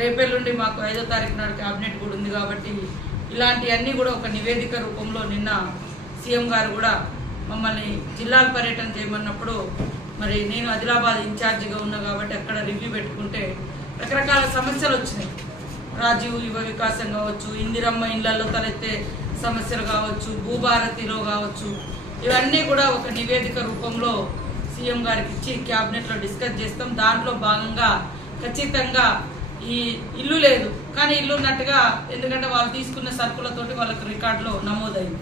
రేపెల్లుండి మాకు 5వ తారీఖు నాడు క్యాబినెట్ కూడా ఉంది కాబట్టి ఇలాంటివన్నీ కూడా ఒక నివేదిక రూపంలో నిన్న సీఎం గారు కూడా మమ్మల్ని జిల్లాల పర్యటన చేయమన్నప్పుడు మరి నేను ఆదిలాబాద్ ఇన్ఛార్జిగా ఉన్నా కాబట్టి అక్కడ రివ్యూ పెట్టుకుంటే రకరకాల సమస్యలు వచ్చినాయి. రాజీవ్ యువ వికాసం కావచ్చు, ఇందిరమ్మ ఇళ్లలో తలెత్తే సమస్యలు కావచ్చు, భూభారతిలో కావచ్చు, ఇవన్నీ కూడా ఒక నివేదిక రూపంలో సీఎం గారికి ఇచ్చి క్యాబినెట్లో డిస్కస్ చేస్తాం. దాంట్లో భాగంగా ఖచ్చితంగా ఈ ఇల్లు లేదు కానీ ఇల్లు ఉన్నట్టుగా, ఎందుకంటే వాళ్ళు తీసుకున్న సరుకులతోటి వాళ్ళకి రికార్డులో నమోదైంది.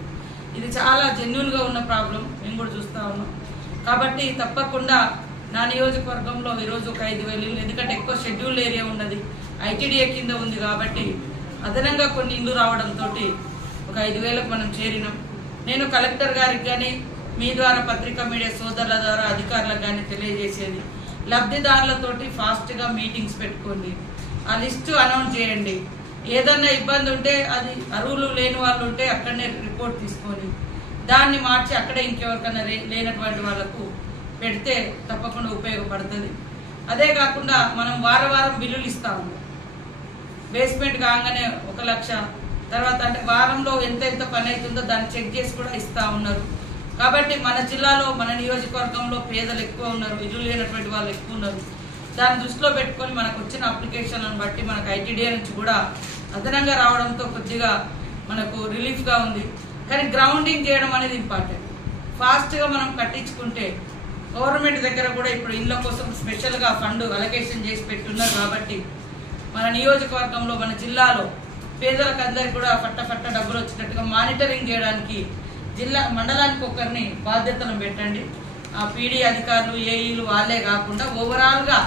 ఇది చాలా జెన్యూన్గా ఉన్న ప్రాబ్లం, మేము కూడా చూస్తూ ఉన్నాం. కాబట్టి తప్పకుండా నా నియోజకవర్గంలో ఈరోజు ఒక 5,000 ఇల్లు, ఎందుకంటే ఎక్కువ షెడ్యూల్ ఏరియా ఉన్నది, ఐటీడీఏ కింద ఉంది కాబట్టి అదనంగా కొన్ని ఇల్లు రావడంతో ఒక 5,000కు మనం చేరినాం. నేను కలెక్టర్ గారికి కానీ మీ ద్వారా పత్రికా మీడియా సోదరుల ద్వారా అధికారులకు కానీ తెలియజేసేది, లబ్ధిదారులతోటి ఫాస్ట్గా మీటింగ్స్ పెట్టుకోండి, ఆ లిస్టు అనౌన్స్ చేయండి. ఏదన్నా ఇబ్బంది ఉంటే అది అర్హులు లేని వాళ్ళు ఉంటే అక్కడనే రిపోర్ట్ తీసుకొని దాన్ని మార్చి అక్కడే ఇంకెవరికైనా లేనటువంటి వాళ్ళకు పెడితే తప్పకుండా ఉపయోగపడుతుంది. అదే కాకుండా మనం వారం బిల్లులు ఇస్తా ఉన్నాం. బేస్మెంట్ కాగానే 1 లక్ష, తర్వాత అంటే వారంలో ఎంత పని అవుతుందో దాన్ని చెక్ చేసి కూడా ఇస్తా ఉన్నారు. కాబట్టి మన జిల్లాలో మన నియోజకవర్గంలో పేదలు ఎక్కువ ఉన్నారు, ఇల్లు లేనటువంటి వాళ్ళు ఎక్కువ ఉన్నారు. దాన్ని దృష్టిలో పెట్టుకొని మనకు వచ్చిన అప్లికేషన్లను బట్టి మనకు ఐటీడీఏ నుంచి కూడా అదనంగా రావడంతో కొద్దిగా మనకు రిలీఫ్గా ఉంది. కానీ గ్రౌండింగ్ చేయడం అనేది ఇంపార్టెంట్. ఫాస్ట్గా మనం కట్టించుకుంటే గవర్నమెంట్ దగ్గర కూడా ఇప్పుడు ఇళ్ళ కోసం స్పెషల్గా ఫండ్ అలొకేషన్ చేసి పెట్టున్నారు కాబట్టి మన నియోజకవర్గంలో మన జిల్లాలో పేదలకు అందరికీ కూడా ఫట్ట డబ్బులు వచ్చేటట్టుగా మానిటరింగ్ చేయడానికి జిల్లా మండలానికి ఒకరిని బాధ్యతలను పెట్టండి. ఆ పీడీ అధికారులు ఏఈలు వాళ్ళే కాకుండా ఓవరాల్గా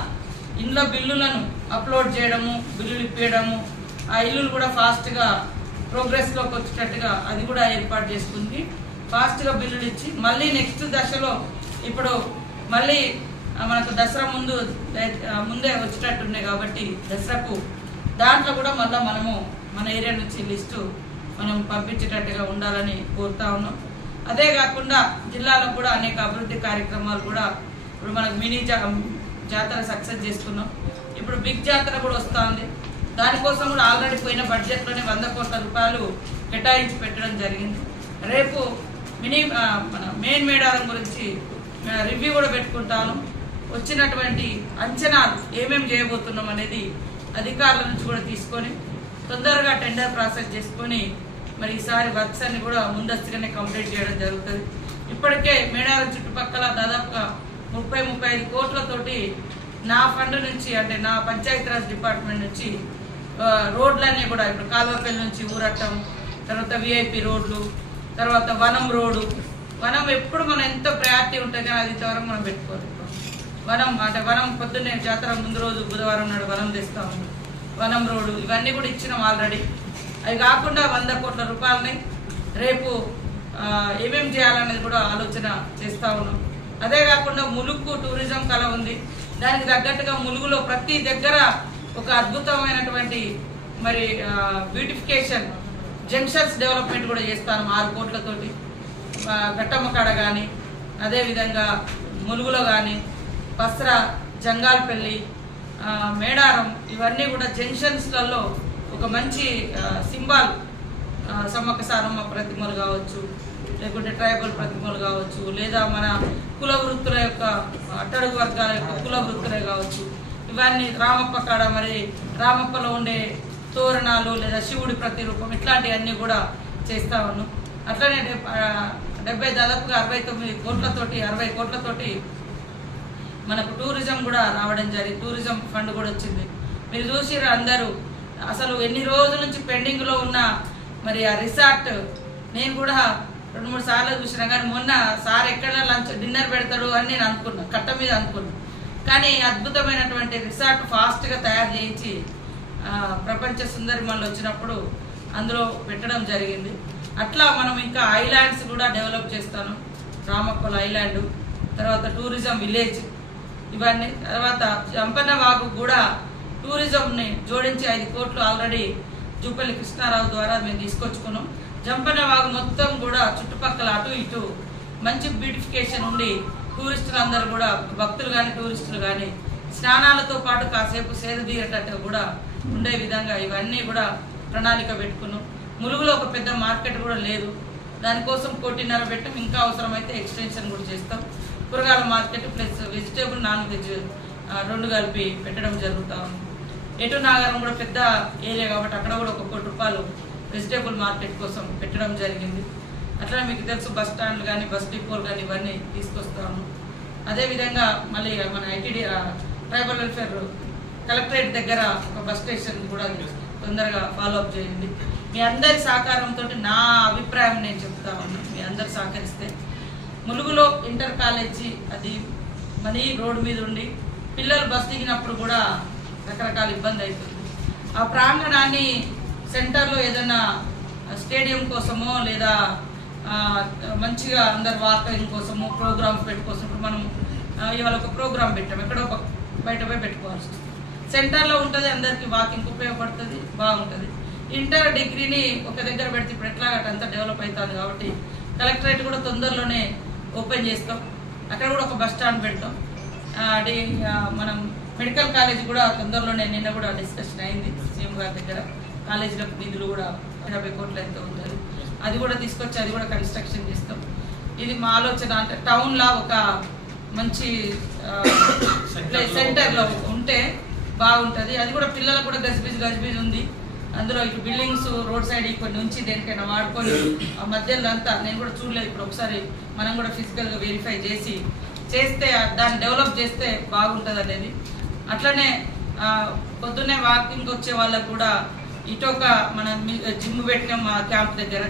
ఇంట్లో బిల్లులను అప్లోడ్ చేయడము, బిల్లులు ఇప్పించడము, ఆ ఇల్లులు కూడా ఫాస్ట్గా ప్రోగ్రెస్లోకి వచ్చేటట్టుగా అది కూడా ఏర్పాటు చేసుకుంది. ఫాస్ట్గా బిల్లులు ఇచ్చి మళ్ళీ నెక్స్ట్ దశలో ఇప్పుడు మళ్ళీ మనకు దసరా ముందే వచ్చేటట్టున్నాయి కాబట్టి దసరాకు దాంట్లో కూడా మళ్ళీ మనము మన ఏరియా నుంచి లిస్టు మనం పంపించేటట్టుగా ఉండాలని కోరుతా ఉన్నాం. అదే కాకుండా జిల్లాలో కూడా అనేక అభివృద్ధి కార్యక్రమాలు కూడా ఇప్పుడు మనకు మినీ జాతర సక్సెస్ చేసుకున్నాం. ఇప్పుడు బిగ్ జాతర కూడా వస్తూ ఉంది. దానికోసం కూడా ఆల్రెడీ పోయిన బడ్జెట్లోనే 100 కోట్ల రూపాయలు కేటాయించి పెట్టడం జరిగింది. రేపు మన మెయిన్ మేడారం గురించి రివ్యూ కూడా పెట్టుకుంటాను. వచ్చినటువంటి అంచనాలు ఏమేమి చేయబోతున్నాం అనేది అధికారుల నుంచి కూడా తీసుకొని తొందరగా టెండర్ ప్రాసెస్ చేసుకొని మరి ఈసారి వర్క్స్ అన్ని కూడా ముందస్తుగానే కంప్లీట్ చేయడం జరుగుతుంది. ఇప్పటికే మేడారం చుట్టుపక్కల దాదాపుగా 30-35 కోట్లతోటి నా ఫండ్ నుంచి, అంటే నా పంచాయతీరాజ్ డిపార్ట్మెంట్ నుంచి రోడ్లన్నీ కూడా ఇప్పుడు కాల్వపల్లి నుంచి ఊరట్టం, తర్వాత విఐపి రోడ్లు, తర్వాత వనం రోడ్డు. వనం ఎప్పుడు మనం ఎంతో ప్రయారిటీ ఉంటుంది కానీ అది ఇంతవరకు మనం పెట్టుకోవాలి. వనం పొద్దున్నే జాతర ముందు రోజు బుధవారం నాడు వనం తెస్తా ఉన్నాం. వనం రోడ్డు ఇవన్నీ కూడా ఇచ్చినాం ఆల్రెడీ. అవి కాకుండా 100 కోట్ల రూపాయలని రేపు ఏమేమి చేయాలనేది కూడా ఆలోచన చేస్తూ ఉన్నాం. అదే కాకుండా ములుగు టూరిజం కళ ఉంది. దానికి తగ్గట్టుగా ములుగులో ప్రతి దగ్గర ఒక అద్భుతమైనటువంటి మరి బ్యూటిఫికేషన్ జంక్షన్స్ డెవలప్మెంట్ కూడా చేస్తాను 6 కోట్లతోటి. ఘట్టమ్మ కాడ కానీ, అదేవిధంగా ములుగులో కానీ, పస్రా, జంగాల్పల్లి, మేడారం ఇవన్నీ కూడా జంక్షన్స్లలో ఒక మంచి సింబాల్ సమ్మక్క సారమ్మ ప్రతిమలు కావచ్చు, లేకుంటే ట్రైబల్ ప్రతిమలు కావచ్చు, లేదా మన కుల వృత్తుల యొక్క అట్టడుగు వర్గాల యొక్క కుల వృత్తులే కావచ్చు, ఇవన్నీ రామప్ప కాడ మరి రామప్పలో ఉండే తోరణాలు లేదా శివుడి ప్రతిరూపం ఇట్లాంటివన్నీ కూడా చేస్తా ఉన్నాం. అట్లనే దాదాపుగా 69 కోట్లతోటి 60 కోట్లతోటి మనకు టూరిజం కూడా రావడం జరిగింది. టూరిజం ఫండ్ కూడా వచ్చింది. మీరు చూసిర్రు అందరూ, అసలు ఎన్ని రోజుల నుంచి పెండింగ్లో ఉన్న మరి ఆ రిసార్ట్ నేను కూడా 2-3 సార్లు చూసినా కానీ మొన్న సార్ ఎక్కడ డిన్నర్ పెడతాడు అని నేను అనుకున్నా, కట్ట మీద అనుకున్నా. కానీ అద్భుతమైనటువంటి రిసార్ట్ ఫాస్ట్గా తయారు చేయించి ప్రపంచ సుందరి మళ్ళీ వచ్చినప్పుడు అందులో పెట్టడం జరిగింది. అట్లా మనం ఇంకా ఐలాండ్స్ కూడా డెవలప్ చేస్తాను. రామప్పల ఐలాండ్, తర్వాత టూరిజం విలేజ్ ఇవన్నీ, తర్వాత జంపన్న వాగు కూడా టూరిజంని జోడించి 5 కోట్లు ఆల్రెడీ జూపల్లి కృష్ణారావు ద్వారా మేము తీసుకొచ్చుకున్నాం. జంపన్న వాగు మొత్తం కూడా చుట్టుపక్కల అటు ఇటు మంచి బ్యూటిఫికేషన్ ఉండి టూరిస్టులు అందరూ కూడా, భక్తులు కానీ టూరిస్టులు కానీ స్నానాలతో పాటు కాసేపు సేద తీరేటట్టు కూడా ఉండే విధంగా ఇవన్నీ కూడా ప్రణాళిక పెట్టుకున్నాం. ములుగులో ఒక పెద్ద మార్కెట్ కూడా లేదు, దానికోసం 1.5 పెట్టాం. ఇంకా అవసరమైతే ఎక్స్టెన్షన్ కూడా చేస్తాం. కూరగాయల market plus vegetable non veg 2 కలిపి పెట్టడం జరుగుతూ ఉంది. ఎటు నాగరం కూడా పెద్ద ఏరియా కాబట్టి అక్కడ కూడా 1 కోటి రూపాయలు వెజిటేబుల్ మార్కెట్ కోసం పెట్టడం జరిగింది. అట్లా మీకు తెలుసు బస్ స్టాండ్లు కానీ బస్ డిపోలు కానీ ఇవన్నీ తీసుకొస్తాము. అదేవిధంగా మళ్ళీ మన ఐటీడీ ట్రైబల్ వెల్ఫేర్ కలెక్టరేట్ దగ్గర ఒక బస్ స్టేషన్ కూడా తొందరగా ఫాలో అప్ చేయండి. మీ అందరి సహకారంతో నా అభిప్రాయం నేను చెప్తా ఉన్నాను. మీ అందరు సహకరిస్తే ములుగులో ఇంటర్ కాలేజీ అది మనీ రోడ్డు మీద ఉండి పిల్లలు బస్ దిగినప్పుడు కూడా రకరకాల ఇబ్బంది అవుతుంది. ఆ ప్రాంగణాన్ని సెంటర్లో ఏదైనా స్టేడియం కోసమో లేదా మంచిగా అందరు వాకింగ్ కోసము ప్రోగ్రామ్స్ పెట్టుకోసం మనం ఇవాళ ఒక ప్రోగ్రామ్ పెట్టాం, ఎక్కడో బయట పోయి పెట్టుకోవాల్సి వస్తుంది. సెంటర్లో ఉంటుంది, అందరికీ వాకింగ్ ఉపయోగపడుతుంది, బాగుంటుంది. ఇంటర్ డిగ్రీని ఒక దగ్గర పెడితే ఇప్పుడు ఎట్లాగ అంతా డెవలప్ అవుతుంది కాబట్టి కలెక్టరేట్ కూడా తొందరలోనే ఓపెన్ చేస్తాం. అక్కడ కూడా ఒక బస్ స్టాండ్ పెడతాం. మనం మెడికల్ కాలేజ్ కూడా తొందరలోనే నిన్న కూడా డిస్కషన్ అయింది సీఎం గారి దగ్గర. కాలేజీలకు నిధులు కూడా 50 కోట్ల ఎంతో ఉంటుంది, అది కూడా తీసుకొచ్చి అది కూడా కన్స్ట్రక్షన్ చేస్తాం. ఇది మా ఆలోచన. అంటే టౌన్లో ఒక మంచి సెంటర్లో ఉంటే బాగుంటుంది. అది కూడా పిల్లలకు కూడా గజిబిజి ఉంది. అందులో ఇటు బిల్డింగ్స్ రోడ్ సైడ్ కొన్ని ఉంచి దేనికైనా వాడుకొని ఆ మధ్యలో అంతా నేను కూడా చూడలేదు. ఇప్పుడు ఒకసారి మనం కూడా ఫిజికల్గా వెరిఫై చేస్తే దాన్ని డెవలప్ చేస్తే బాగుంటుంది అనేది. అట్లనే పొద్దున్నే వాకింగ్ వచ్చే వాళ్ళకు కూడా ఇటొక మనం జిమ్ పెట్టినాం క్యాంప్ దగ్గర.